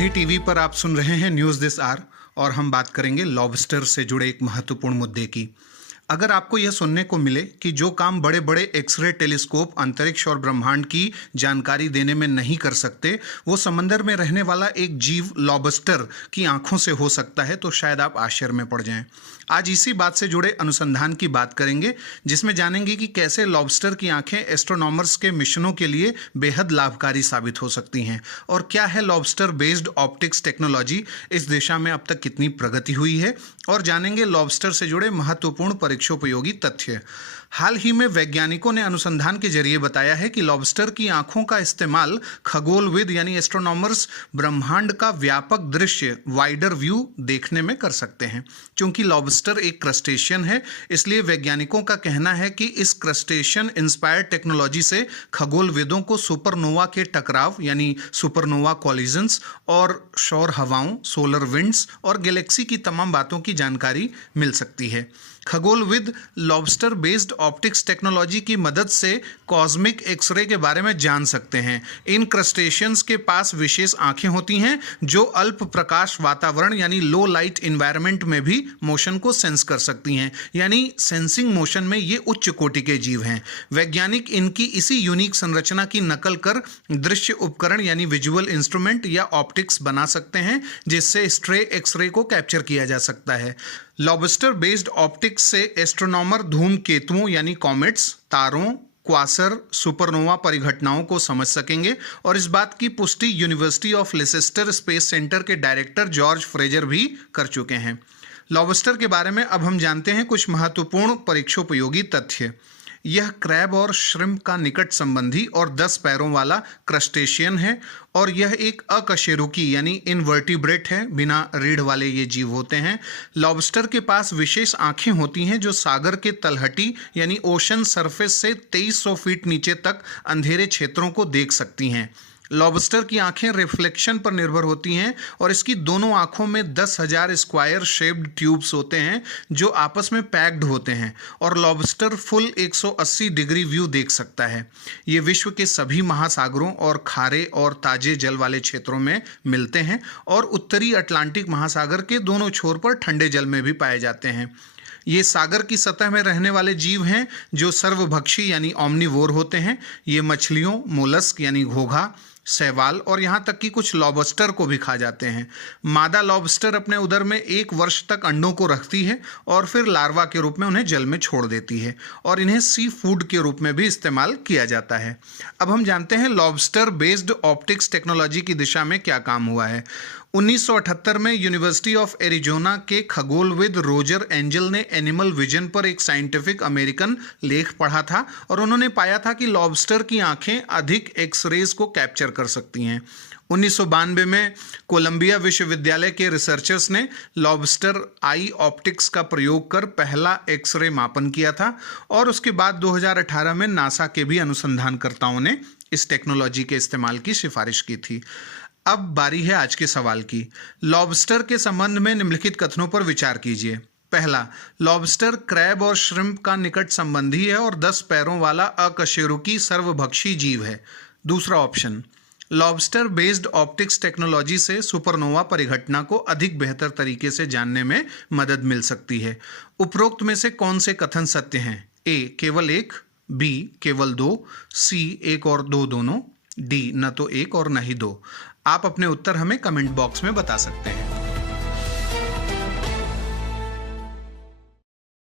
हे TV पर आप सुन रहे हैं न्यूज़ दिस आवर और हम बात करेंगे लॉबस्टर से जुड़े एक महत्वपूर्ण मुद्दे की। अगर आपको यह सुनने को मिले कि जो काम बड़े बड़े एक्सरे टेलीस्कोप अंतरिक्ष और ब्रह्मांड की जानकारी देने में नहीं कर सकते, वो समंदर में रहने वाला एक जीव लॉबस्टर की आंखों से हो सकता है, तो शायद आप आश्चर्य में पड़ जाएं। आज इसी बात से जुड़े अनुसंधान की बात करेंगे, जिसमें जानेंगे कि कैसे लॉबस्टर की आंखें एस्ट्रोनॉमर्स के मिशनों के लिए बेहद लाभकारी साबित हो सकती हैं और क्या है लॉबस्टर बेस्ड ऑप्टिक्स टेक्नोलॉजी, इस दिशा में अब तक कितनी प्रगति हुई है, और जानेंगे लॉबस्टर से जुड़े महत्वपूर्ण परीक्षोपयोगी तथ्य। हाल ही में वैज्ञानिकों ने अनुसंधान के जरिए बताया है कि लॉबस्टर की आंखों का इस्तेमाल खगोलविद यानी एस्ट्रोनॉमर्स ब्रह्मांड का व्यापक दृश्य वाइडर व्यू देखने में कर सकते हैं। क्योंकि लॉबस्टर एक क्रस्टेशियन है, इसलिए वैज्ञानिकों का कहना है कि इस क्रस्टेशियन इंस्पायर्ड टेक्नोलॉजी से खगोलविदों को सुपरनोवा के टकराव यानी सुपरनोवा कॉलिजन्स और सौर हवाओं सोलर विंड्स और गैलेक्सी की तमाम बातों की जानकारी मिल सकती है। खगोलविद लॉबस्टर बेस्ड ऑप्टिक्स टेक्नोलॉजी की मदद से कॉस्मिक एक्सरे के बारे में जान सकते हैं। इन क्रस्टेशियंस के पास विशेष आंखें होती हैं जो अल्प प्रकाश वातावरण यानी लो लाइट इन्वायरमेंट में भी मोशन को सेंस कर सकती हैं, यानी सेंसिंग मोशन में ये उच्च कोटि के जीव हैं। वैज्ञानिक इनकी इसी यूनिक संरचना की नकल कर दृश्य उपकरण यानी विजुअल इंस्ट्रूमेंट या ऑप्टिक्स बना सकते हैं, जिससे स्ट्रे एक्सरे को कैप्चर किया जा सकता है। लॉबस्टर बेस्ड ऑप्टिक्स से एस्ट्रोनॉमर धूमकेतुओं यानी कॉमेट्स, तारों, क्वासर, सुपरनोवा परिघटनाओं को समझ सकेंगे और इस बात की पुष्टि university of Leicester space centre के डायरेक्टर जॉर्ज फ्रेजर भी कर चुके हैं। लॉबस्टर के बारे में अब हम जानते हैं कुछ महत्वपूर्ण परीक्षोपयोगी तथ्य। यह क्रैब और श्रिम्प का निकट संबंधी और 10 पैरों वाला क्रस्टेशियन है और यह एक अकशेरुकी यानी इनवर्टिब्रेट है, बिना रीढ़ वाले ये जीव होते हैं। लॉबस्टर के पास विशेष आंखें होती हैं जो सागर के तलहटी यानी ओशन सरफेस से 2300 फीट नीचे तक अंधेरे क्षेत्रों को देख सकती हैं। लॉबस्टर की आंखें रिफ्लेक्शन पर निर्भर होती हैं और इसकी दोनों आंखों में 10,000 स्क्वायर शेप्ड ट्यूब्स होते हैं जो आपस में पैक्ड होते हैं और लॉबस्टर फुल 180 डिग्री व्यू देख सकता है। ये विश्व के सभी महासागरों और खारे और ताजे जल वाले क्षेत्रों में मिलते हैं और उत्तरी अटलांटिक महासागर के दोनों छोर पर ठंडे जल में भी पाए जाते हैं। ये सागर की सतह में रहने वाले जीव हैं जो सर्वभक्षी यानी ओमनिवोर होते हैं। ये मछलियों, मोलस्क यानी घोंघा, शैवाल और यहाँ तक कि कुछ लॉबस्टर को भी खा जाते हैं। मादा लॉबस्टर अपने उदर में 1 वर्ष तक अंडों को रखती है और फिर लार्वा के रूप में उन्हें जल में छोड़ देती है और इन्हें सी फूड के रूप में भी इस्तेमाल किया जाता है। अब हम जानते हैं लॉबस्टर बेस्ड ऑप्टिक्स टेक्नोलॉजी की दिशा में क्या काम हुआ है। 1978 में यूनिवर्सिटी ऑफ एरिजोना के खगोलविद रोजर एंजल ने एनिमल विजन पर एक साइंटिफिक अमेरिकन लेख पढ़ा था और उन्होंने पाया था कि लॉबस्टर की आंखें अधिक एक्सरेज को कैप्चर कर सकती हैं। 1992 में कोलंबिया विश्वविद्यालय के रिसर्चर्स ने लॉबस्टर आई ऑप्टिक्स का प्रयोग कर पहला एक्सरे मापन किया था और उसके बाद 2018 में नासा के भी अनुसंधानकर्ताओं ने इस टेक्नोलॉजी के इस्तेमाल की सिफारिश की थी। अब बारी है आज के सवाल की। लॉबस्टर के संबंध में निम्नलिखित कथनों पर विचार कीजिए। पहला, लॉबस्टर क्रैब और श्रिम्प का निकट संबंधी है और 10 पैरों वाला अकशेरुकी सर्वभक्षी जीव है। दूसरा option, lobster based optics technology से सुपरनोवा परिघटना को अधिक बेहतर तरीके से जानने में मदद मिल सकती है। उपरोक्त में से कौन से कथन सत्य हैं? ए केवल 1, बी केवल 2, सी 1 और 2 दोनों, डी न तो 1 और न ही 2। आप अपने उत्तर हमें कमेंट बॉक्स में बता सकते हैं।